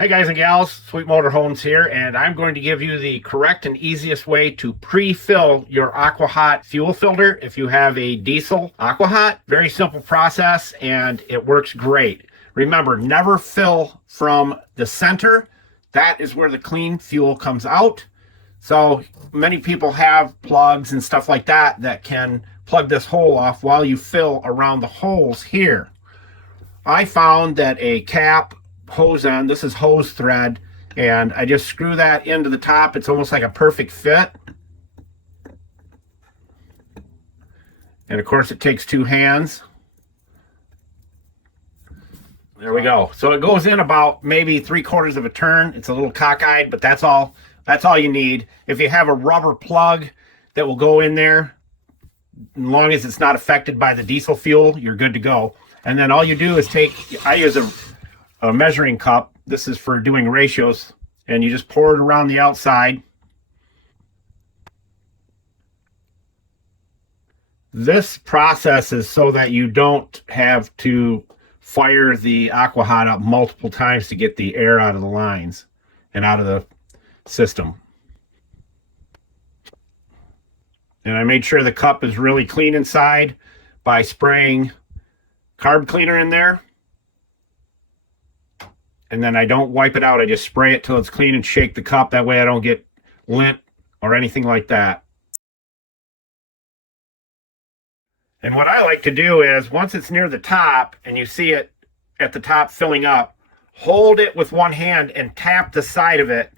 Hey guys and gals, Sweet Motorhomes here, and I'm going to give you the correct and easiest way to pre-fill your Aqua Hot fuel filter if you have a diesel Aqua Hot. Very simple process and it works great. Remember, never fill from the center. That is where the clean fuel comes out. So many people have plugs and stuff like that that can plug this hole off while you fill around the holes here. I found that a cap hose end, this is hose thread, and I just screw that into the top. It's almost like a perfect fit. And of course it takes two hands. There we go. So it goes in about maybe 3/4 of a turn. It's a little cockeyed, but that's all you need. If you have a rubber plug that will go in there, as long as it's not affected by the diesel fuel, you're good to go. And then all you do is I use a measuring cup. This is for doing ratios, and you just pour it around the outside. This process is so that you don't have to fire the Aqua Hot up multiple times to get the air out of the lines and out of the system. And I made sure the cup is really clean inside by spraying carb cleaner in there. And then I don't wipe it out. I just spray it till it's clean and shake the cup. That way I don't get lint or anything like that. And what I like to do is, once it's near the top and you see it at the top filling up, hold it with one hand and tap the side of it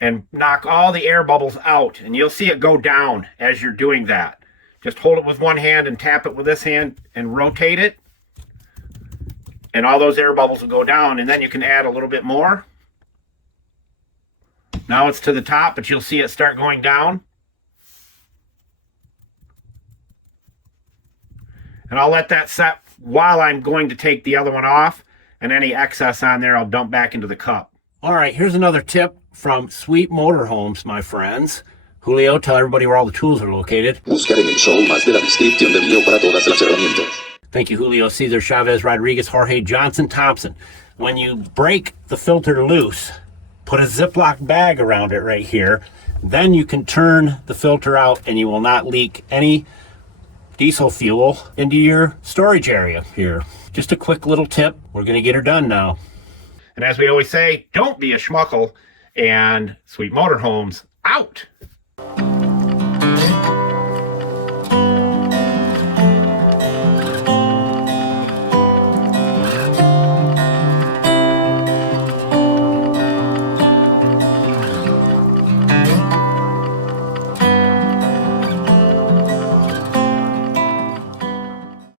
and knock all the air bubbles out. And you'll see it go down as you're doing that. Just hold it with one hand and tap it with this hand and rotate it. And all those air bubbles will go down, and then you can add a little bit more. Now it's to the top, but you'll see it start going down. And I'll let that set while I'm going to take the other one off, and any excess on there I'll dump back into the cup. All right, here's another tip from Sweet Motorhomes, my friends. Julio, tell everybody where all the tools are located. Buscar en el show más de la descripción del video para todas las herramientas. Thank you, Julio, Cesar, Chavez, Rodriguez, Jorge, Johnson, Thompson. When you break the filter loose, put a Ziploc bag around it right here. Then you can turn the filter out and you will not leak any diesel fuel into your storage area here. Just a quick little tip. We're going to get her done now. And as we always say, don't be a schmuckle, and Sweet Motorhomes out.